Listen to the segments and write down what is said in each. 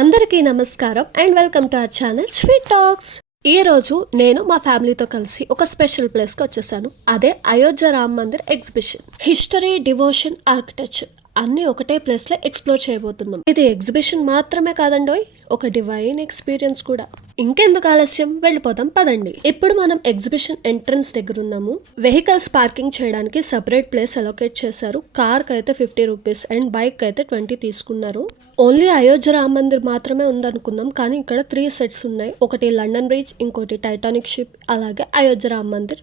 అందరికీ నమస్కారం and welcome to our channel sweet talks. ఈ రోజు నేను మా ఫ్యామిలీతో కలిసి ఒక స్పెషల్ ప్లేస్కి వచ్చేసాను. అదే Ayodhya Ram Mandir exhibition. History, devotion, architecture అన్ని ఒకటే ప్లేస్ లో ఎక్స్ప్లోర్ చేయబోతున్నాం. ఇది ఎగ్జిబిషన్ మాత్రమే కాదండోయ్, ఒక డివైన్ ఎక్స్పీరియన్స్ కూడా. ఇంకెందుకు ఆలస్యం, వెళ్ళిపోతాం పదండి. ఇప్పుడు మనం ఎగ్జిబిషన్ ఎంట్రన్స్ దగ్గర ఉన్నాము. వెహికల్స్ పార్కింగ్ చేయడానికి సెపరేట్ ప్లేస్ అలొకేట్ చేశారు. కార్ కి అయితే 50 రూపీస్ అండ్ బైక్ కి అయితే 20 తీసుకున్నారు. ఓన్లీ అయోధ్య రామ్ మందిర్ మాత్రమే ఉందనుకున్నాం, కానీ ఇక్కడ 3 సెట్స్ ఉన్నాయి. ఒకటి లండన్ బ్రిడ్జ్, ఇంకోటి టైటానిక్ షిప్, అలాగే అయోధ్య రామ్ మందిర్.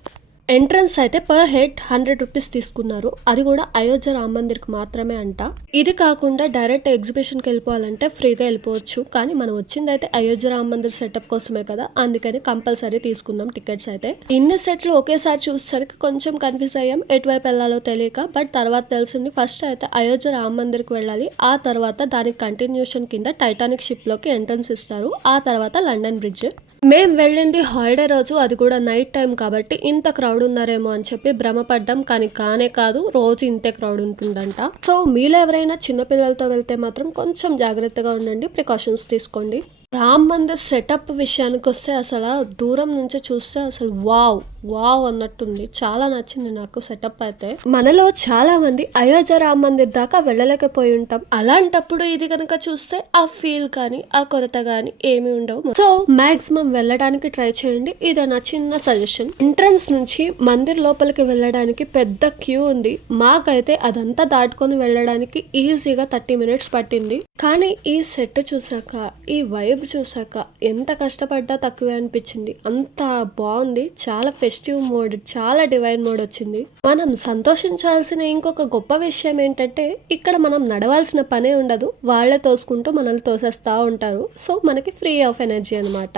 ఎంట్రన్స్ అయితే పర్ హెడ్ 100 రూపీస్ తీసుకున్నారు. అది కూడా అయోధ్య రామ్ మందిర్కి మాత్రమే అంట. ఇది కాకుండా డైరెక్ట్ ఎగ్జిబిషన్కి వెళ్ళిపోవాలంటే ఫ్రీగా వెళ్ళిపోవచ్చు, కానీ మనం వచ్చింది అయితే అయోధ్య రామ్ మందిర్ సెటప్ కోసమే కదా, అందుకని కంపల్సరీ తీసుకున్నాం టికెట్స్ అయితే. ఇన్ని సెట్లు ఒకేసారి చూసేసరికి కొంచెం కన్ఫ్యూజ్ అయ్యాం, ఎటువైపు వెళ్ళాలో తెలియక. బట్ తర్వాత తెలిసింది, ఫస్ట్ అయితే అయోధ్య రామ్ మందిర్కి వెళ్ళాలి, ఆ తర్వాత దానికి కంటిన్యూషన్ కింద టైటానిక్ షిప్ లోకి ఎంట్రన్స్ ఇస్తారు, ఆ తర్వాత లండన్ బ్రిడ్జ్. మేము వెళ్ళింది హాలిడే రోజు, అది కూడా నైట్ టైం కాబట్టి ఇంత క్రౌడ్ ఉన్నారేమో అని చెప్పి భ్రమపడ్డాం, కానీ కానే కాదు, రోజు ఇంతే క్రౌడ్ ఉంటుందంట. సో మీలో ఎవరైనా చిన్నపిల్లలతో వెళ్తే మాత్రం కొంచెం జాగ్రత్తగా ఉండండి, ప్రికాషన్స్ తీసుకోండి. రామ్ మందిర్ సెటప్ విషయానికి వస్తే అసలు దూరం నుంచి చూస్తే అసలు వావ్ వావ్ అన్నట్టుంది. చాలా నచ్చింది నాకు సెటప్ అయితే. మనలో చాలా మంది అయోధ్య రామ్ మందిర్ దాకా వెళ్ళలేకపోయి ఉంటాం, అలాంటప్పుడు ఇది కనుక చూస్తే ఆ ఫీల్ కానీ ఆ కొరత కానీ ఏమి ఉండవు. సో మాక్సిమం వెళ్ళడానికి ట్రై చేయండి, ఇది నా చిన్న సజెషన్. ఎంట్రన్స్ నుంచి మందిర్ లోపలికి వెళ్ళడానికి పెద్ద క్యూ ఉంది. మాకైతే అదంతా దాటుకొని వెళ్ళడానికి ఈజీగా 30 మినిట్స్ పట్టింది. కానీ ఈ సెట్ చూసాక, ఈ వైబ్ చూసాక ఎంత కష్టపడ్డా తక్కువే అనిపించింది. అంత బాగుంది, చాలా ఫెస్టివ్ మోడ్, చాలా డివైన్ మోడ్ వచ్చింది. మనం సంతోషించాల్సిన ఇంకొక గొప్ప విషయం ఏంటంటే, ఇక్కడ మనం నడవాల్సిన పనే ఉండదు, వాళ్ళే తోసుకుంటూ మనల్ని తోసేస్తా ఉంటారు. సో మనకి ఫ్రీ ఆఫ్ ఎనర్జీ అనమాట.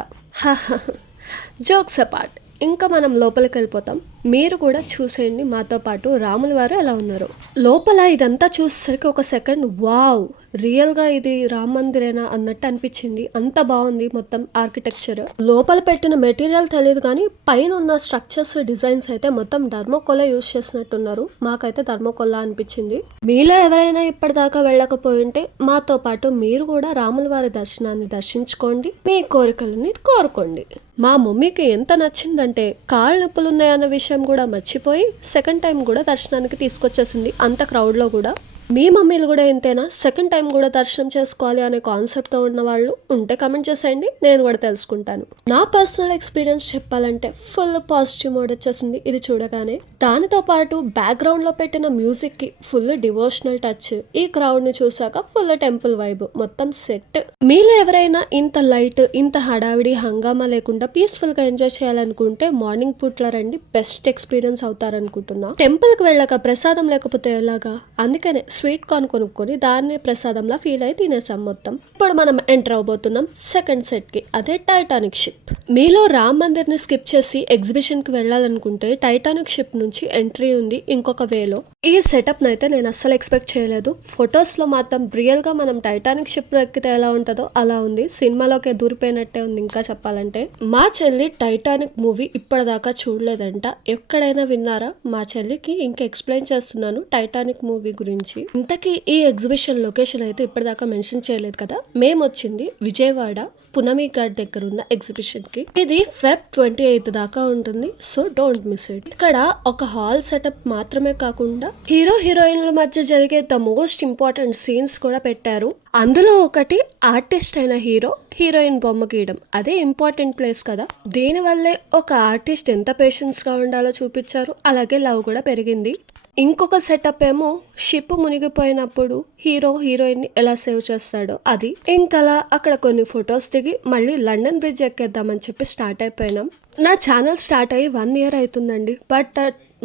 జోక్స్ అపార్ట్, ఇంకా మనం లోపలికి వెళ్ళిపోతాం. మీరు కూడా చూసేయండి మాతో పాటు రాముల వారు ఎలా ఉన్నారు. లోపల ఇదంతా చూసేసరికి ఒక సెకండ్ వావ్, రియల్గా ఇది రామ్ మందిరేనా అన్నట్టు అనిపించింది. అంత బాగుంది మొత్తం ఆర్కిటెక్చర్. లోపల పెట్టిన మెటీరియల్ తెలియదు, కానీ పైన ఉన్న స్ట్రక్చర్స్, డిజైన్స్ అయితే మొత్తం థర్మోకోల్ యూజ్ చేసినట్టున్నారు. మాకైతే థర్మోకోల్ అనిపించింది. మీలో ఎవరైనా ఇప్పటిదాకా వెళ్ళకపోయి ఉంటే మాతో పాటు మీరు కూడా రాముల వారి దర్శనాన్ని దర్శించుకోండి, మీ కోరికలని కోరుకోండి. మా మమ్మీకి ఎంత నచ్చిందంటే, కాళ్ళు నొప్పులు ఉన్నాయన్న విషయం కూడా మర్చిపోయి సెకండ్ టైం కూడా దర్శనానికి తీసుకొచ్చేసింది, అంత క్రౌడ్లో కూడా. మీ మమ్మీలు కూడా ఎంతైనా సెకండ్ టైం కూడా దర్శనం చేసుకోవాలి అనే కాన్సెప్ట్తో ఉన్న వాళ్ళు ఉంటే కమెంట్ చేసేయండి, నేను కూడా తెలుసుకుంటాను. నా పర్సనల్ ఎక్స్పీరియన్స్ చెప్పాలంటే ఫుల్ పాజిటివ్ మోడ్ వచ్చేసింది ఇది చూడగానే. దానితో పాటు బ్యాక్గ్రౌండ్లో పెట్టిన మ్యూజిక్కి ఫుల్ డివోషనల్ టచ్, ఈ క్రౌడ్ని చూసాక ఫుల్ టెంపుల్ వైబ్, మొత్తం సెట్. మీలో ఎవరైనా ఇంత లైట్, ఇంత హడావిడి హంగామా లేకుండా పీస్ఫుల్గా ఎంజాయ్ చేయాలనుకుంటే మార్నింగ్ పూట్ల రండి, బెస్ట్ ఎక్స్పీరియన్స్ అవుతారనుకుంటున్నా. టెంపుల్కి వెళ్ళాక ప్రసాదం లేకపోతే ఎలాగా, అందుకనే స్వీట్ కార్న్ కొనుక్కొని దాన్ని ప్రసాదంలా ఫీల్ అయి తినేసాం మొత్తం. ఇప్పుడు మనం ఎంటర్ అవబోతున్నాం సెకండ్ సెట్ కి, అదే టైటానిక్ షిప్. మీలో రామ్ మందిర్ ని స్కిప్ చేసి ఎగ్జిబిషన్ కి వెళ్ళాలనుకుంటే టైటానిక్ షిప్ నుంచి ఎంట్రీ ఉంది ఇంకొక వేలో. ఈ సెటప్ నైతే నేను అస్సలు ఎక్స్పెక్ట్ చేయలేదు. ఫొటోస్ లో మాత్రం రియల్ గా మనం టైటానిక్ షిప్ లో ఎక్కితే ఎలా ఉంటుందో అలా ఉంది, సినిమాలోకి దూరిపోయినట్టే ఉంది. ఇంకా చెప్పాలంటే మా చెల్లి టైటానిక్ మూవీ ఇప్పటిదాకా చూడలేదంట, ఎక్కడైనా విన్నారా? మా చెల్లికి ఇంకా ఎక్స్ప్లెయిన్ చేస్తున్నాను టైటానిక్ మూవీ గురించి. ఇంతకీ ఈ ఎగ్జిబిషన్ లొకేషన్ అయితే ఇప్పటిదాకా మెన్షన్ చేయలేదు కదా. మేము వచ్చింది విజయవాడ పునమి ఘాట్ దగ్గర ఉన్న ఎగ్జిబిషన్ కి. ఇది Feb 28 దాకా ఉంటుంది, సో డోంట్ మిస్ ఇట్. ఇక్కడ ఒక హాల్ సెటప్ మాత్రమే కాకుండా హీరో హీరోయిన్ల మధ్య జరిగే ద మోస్ట్ ఇంపార్టెంట్ సీన్స్ కూడా పెట్టారు. అందులో ఒకటి ఆర్టిస్ట్ అయిన హీరో హీరోయిన్ బొమ్మ గీయడం, అదే ఇంపార్టెంట్ ప్లేస్ కదా. దీనివల్లే ఒక ఆర్టిస్ట్ ఎంత పేషెన్స్ గా ఉండాలో చూపించారు, అలాగే లవ్ కూడా పెరిగింది. ఇంకొక సెటప్ ఏమో షిప్ మునిగిపోయినప్పుడు హీరో హీరోయిన్ ఎలా సేవ్ చేస్తాడో అది. ఇంకలా అక్కడ కొన్ని ఫొటోస్ దిగి మళ్ళీ లండన్ బ్రిడ్జ్ ఎక్కేద్దామని చెప్పి స్టార్ట్ అయిపోయినాం. నా ఛానల్ స్టార్ట్ అయ్యి 1 year అవుతుందండి, బట్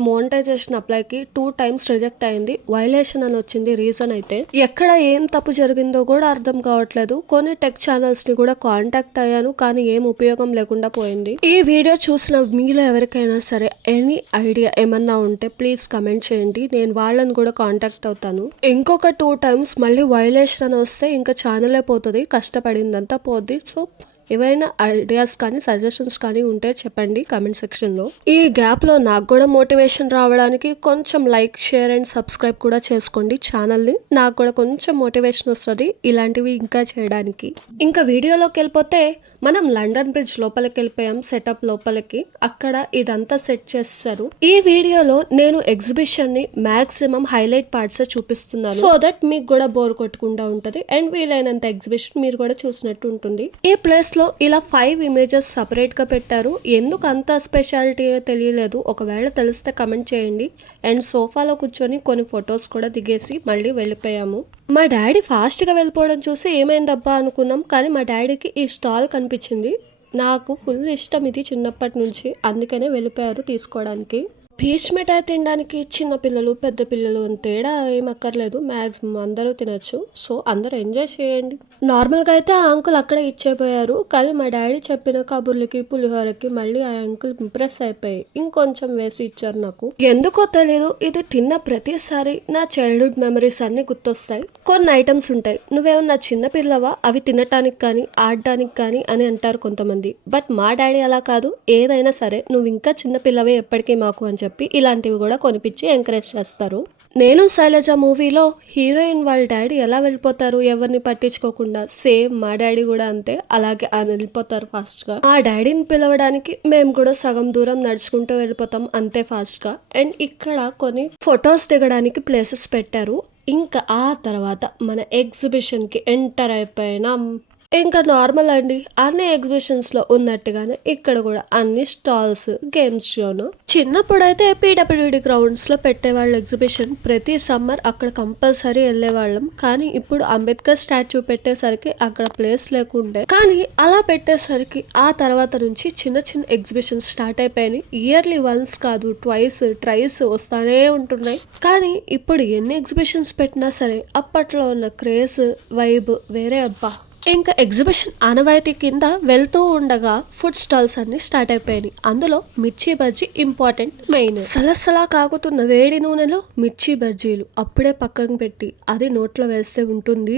మోనిటైజేషన్ అప్లైకి 2 times రిజెక్ట్ అయింది. వైలేషన్ అని వచ్చింది. రీజన్ అయితే ఎక్కడ ఏం తప్పు జరిగిందో కూడా అర్థం కావట్లేదు. కొన్ని టెక్ ఛానల్స్ ని కూడా కాంటాక్ట్ అయ్యాను, కానీ ఏం ఉపయోగం లేకుండా పోయింది. ఈ వీడియో చూసిన మీలో ఎవరికైనా సరే ఎనీ ఐడియా ఏమన్నా ఉంటే ప్లీజ్ కమెంట్ చేయండి, నేను వాళ్ళని కూడా కాంటాక్ట్ అవుతాను. ఇంకొక 2 times మళ్ళీ వైలేషన్ అని వస్తే ఇంకా ఛానలే పోతుంది, కష్టపడిందంతా పోద్ది. సో ఏవైనా ఐడియాస్ కానీ సజెషన్స్ కానీ ఉంటే చెప్పండి కామెంట్ సెక్షన్లో. ఈ గ్యాప్లో నాకు కూడా మోటివేషన్ రావడానికి కొంచెం లైక్, షేర్ అండ్ సబ్స్క్రైబ్ కూడా చేసుకోండి ఛానల్ని. నాకు కూడా కొంచెం మోటివేషన్ వస్తుంది ఇలాంటివి ఇంకా చేయడానికి. ఇంకా వీడియోలోకి వెళ్ళిపోతే మనం లండన్ బ్రిడ్జ్ లోపలికి వెళ్ళిపోయాం, సెటప్ లోపలికి. అక్కడ ఇదంతా సెట్ చేస్తారు. ఈ వీడియోలో నేను ఎగ్జిబిషన్ ని మాక్సిమం హైలైట్ పార్ట్స్ చూపిస్తున్నాను, సో దట్ మీకు కూడా బోర్ కొట్టకుండా ఉంటది అండ్ వీలైనంత ఎగ్జిబిషన్ మీరు కూడా చూసినట్టు ఉంటుంది. ఈ ప్లేస్ లో ఇలా 5 ఇమేజెస్ సపరేట్ గా పెట్టారు. ఎందుకు అంత స్పెషాలిటీ తెలియలేదు, ఒకవేళ తెలిస్తే కమెంట్ చేయండి. అండ్ సోఫాలో కూర్చొని కొన్ని ఫొటోస్ కూడా దిగేసి మళ్ళీ వెళ్ళిపోయాము. మా డాడీ ఫాస్ట్గా వెళ్ళిపోవడం చూసి ఏమైందబ్బా అనుకున్నాం, కానీ మా డాడీకి ఈ స్టాల్ కనిపించింది. నాకు ఫుల్ ఇష్టం ఇది చిన్నప్పటి నుంచి, అందుకనే వెళ్ళిపోయారు తీసుకోవడానికి. పీచ్ మిఠాయి తినడానికి చిన్న పిల్లలు, పెద్ద పిల్లలు అని తేడా ఏం అక్కర్లేదు, మ్యాక్సిమం అందరూ తినచ్చు. సో అందరూ ఎంజాయ్ చేయండి. నార్మల్గా అయితే ఆ అంకుల్ అక్కడే ఇచ్చేపోయారు, కానీ మా డాడీ చెప్పిన కబుర్లకి, పులిహోరకి మళ్ళీ ఆ అంకుల్ ఇంప్రెస్ అయిపోయి ఇంకొంచెం వేసి ఇచ్చారు నాకు. ఎందుకో తెలీదు, ఇది తిన్న ప్రతిసారి నా చైల్డ్హుడ్ మెమరీస్ అన్ని గుర్తొస్తాయి. కొన్ని ఐటమ్స్ ఉంటాయి, నువ్వేమన్నా చిన్న పిల్లవా అవి తినటానికి కానీ ఆడటానికి కానీ అని అంటారు కొంతమంది. బట్ మా డాడీ అలా కాదు, ఏదైనా సరే నువ్వు ఇంకా చిన్న పిల్లవే ఎప్పటికీ మాకు అని చెప్పి ఇలాంటివి కూడా కొనిపించి ఎంకరేజ్ చేస్తారు. నేను శైలజ మూవీలో హీరోయిన్ వాళ్ళ డాడీ ఎలా వెళ్ళిపోతారు ఎవరిని పట్టించుకోకుండా, సేమ్ మా డాడీ కూడా అంతే, అలాగే వెళ్ళిపోతారు ఫాస్ట్ గా. ఆ డాడీని పిలవడానికి మేము కూడా సగం దూరం నడుచుకుంటూ వెళ్ళిపోతాం అంతే ఫాస్ట్ గా. అండ్ ఇక్కడ కొన్ని ఫొటోస్ దిగడానికి ప్లేసెస్ పెట్టారు. ఇంకా ఆ తర్వాత మన ఎగ్జిబిషన్ కి ఎంటర్ అయిపోయినాం. ఇంకా నార్మల్ అండి, అన్ని ఎగ్జిబిషన్స్ లో ఉన్నట్టుగానే ఇక్కడ కూడా అన్ని స్టాల్స్, గేమ్స్ షోను. చిన్నప్పుడైతే పీడబ్ల్యూడి గ్రౌండ్స్ లో పెట్టేవాళ్ళు ఎగ్జిబిషన్, ప్రతి సమ్మర్ అక్కడ కంపల్సరీ వెళ్ళేవాళ్ళం. కానీ ఇప్పుడు అంబేద్కర్ స్టాచ్యూ పెట్టేసరికి అక్కడ ప్లేస్ లేకుండే, కానీ అలా పెట్టేసరికి ఆ తర్వాత నుంచి చిన్న చిన్న ఎగ్జిబిషన్స్ స్టార్ట్ అయిపోయినాయి. ఇయర్లీ వన్స్ కాదు, ట్వైస్, ట్రైస్ వస్తానే ఉంటున్నాయి. కానీ ఇప్పుడు ఎన్ని ఎగ్జిబిషన్స్ పెట్టినా సరే అప్పట్లో ఉన్న క్రేజ్, వైబ్ వేరే అబ్బా. ఇంకా ఎగ్జిబిషన్ ఆనవాయితీ కింద వెళ్తూ ఉండగా ఫుడ్ స్టాల్స్ అన్ని స్టార్ట్ అయిపోయినాయి. అందులో మిర్చి బజ్జీ ఇంపార్టెంట్, మెయిన్. సలసలా కాగుతున్న వేడి నూనెలో మిర్చి బజ్జీలు అప్పుడే పక్కన పెట్టి అది నోట్లో వేస్తే ఉంటుంది,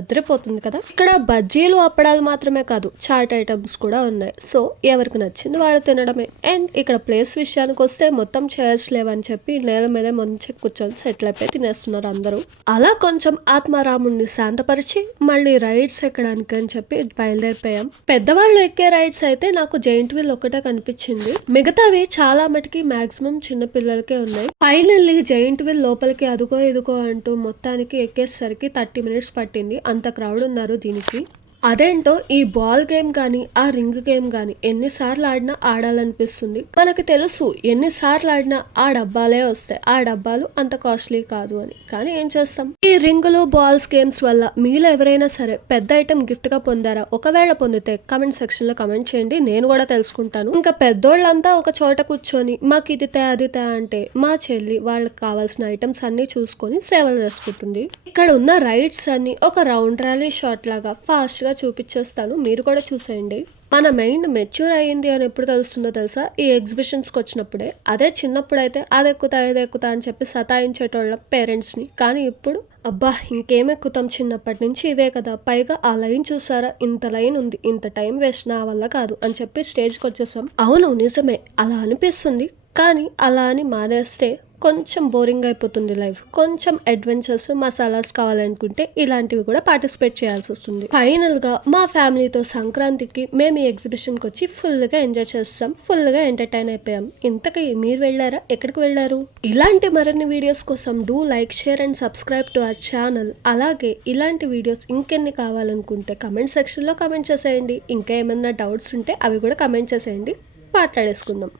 అదిరిపోతుంది కదా. ఇక్కడ బజ్జీలు, అప్పడాలు మాత్రమే కాదు, చాట్ ఐటమ్స్ కూడా ఉన్నాయి. సో ఎవరికి నచ్చింది వాడు తినడమే. అండ్ ఇక్కడ ప్లేస్ విషయానికి వస్తే మొత్తం చైర్స్ లేవని చెప్పి నేల మీద మంచి కూర్చొని సెటిల్ అయిపోయి తినేస్తున్నారు అందరూ. అలా కొంచెం ఆత్మారాముడిని శాంతపరిచి మళ్ళీ రైడ్స్ ఎక్కడానికి అని చెప్పి బయలుదేరిపోయాం. పెద్దవాళ్ళు ఎక్కే రైడ్స్ అయితే నాకు జైంట్ వీల్ ఒకటే కనిపించింది, మిగతావి చాలా మటుకి మాక్సిమం చిన్న పిల్లలకే ఉన్నాయి. ఫైనల్లీ జైంట్ వీల్ లోపలికి అదుగో ఇదుగో అంటూ మొత్తానికి ఎక్కేసరికి 30 minutes పట్టింది. అంత క్రౌడ్ ఉన్నారు దీనికి. అదేంటో ఈ బాల్ గేమ్ కానీ ఆ రింగ్ గేమ్ కానీ ఎన్నిసార్లు ఆడినా ఆడాలనిపిస్తుంది. మనకు తెలుసు ఎన్నిసార్లు ఆడినా ఆ డబ్బాలే వస్తాయి, ఆ డబ్బాలు అంత కాస్ట్లీ కాదు అని. కానీ ఏం చేస్తాం, ఈ రింగులు, బాల్స్ గేమ్స్ వల్ల మీలో ఎవరైనా సరే పెద్ద ఐటమ్ గిఫ్ట్ గా పొందారా? ఒకవేళ పొందితే కమెంట్ సెక్షన్ లో కమెంట్ చేయండి, నేను కూడా తెలుసుకుంటాను. ఇంకా పెద్దోళ్ళంతా ఒక చోట కూర్చొని మాకు ఇది తే అది తే అంటే మా చెల్లి వాళ్ళకి కావాల్సిన ఐటమ్స్ అన్ని చూసుకొని సేవలు చేసుకుంటుంది. ఇక్కడ ఉన్న రైడ్స్ అన్ని ఒక రౌండ్ ర్యాలీ షాట్ లాగా ఫాస్ట్ చూపించేస్తాను, మీరు కూడా చూసేయండి. మన మైండ్ మెచ్యూర్ అయ్యింది అని ఎప్పుడు తెలుస్తుందో తెలుసా? ఈ ఎగ్జిబిషన్స్కి వచ్చినప్పుడే. అదే చిన్నప్పుడు అయితే అది ఎక్కుతా ఇది ఎక్కుతా అని చెప్పి సతాయించేటోళ్ళం పేరెంట్స్ని. కానీ ఇప్పుడు అబ్బా ఇంకేం ఎక్కుతాం, చిన్నప్పటి నుంచి ఇవే కదా, పైగా ఆ లైన్ చూసారా, ఇంత లైన్ ఉంది, ఇంత టైం వేస్ట్ నా వల్ల కాదు అని చెప్పి స్టేజ్కి వచ్చేసాం. అవును నిజమే అలా అనిపిస్తుంది, కానీ అలా అని మానేస్తే కొంచెం బోరింగ్ అయిపోతుంది లైఫ్. కొంచెం అడ్వెంచర్స్, మసాలాస్ కావాలనుకుంటే ఇలాంటివి కూడా పార్టిసిపేట్ చేయాల్సి వస్తుంది. ఫైనల్ గా మా ఫ్యామిలీతో సంక్రాంతికి మేము ఈ ఎగ్జిబిషన్కి వచ్చి ఫుల్ గా ఎంజాయ్ చేస్తాం, ఫుల్ గా ఎంటర్టైన్ అయిపోయాం. ఇంతకీ మీరు వెళ్ళారా? ఎక్కడికి వెళ్ళారు? ఇలాంటి మరిన్ని వీడియోస్ కోసం do like, share and subscribe to our channel. అలాగే ఇలాంటి వీడియోస్ ఇంకెన్ని కావాలనుకుంటే కమెంట్ సెక్షన్ లో కమెంట్ చేసేయండి. ఇంకా ఏమైనా డౌట్స్ ఉంటే అవి కూడా కమెంట్ చేసేయండి, మాట్లాడేసుకుందాం.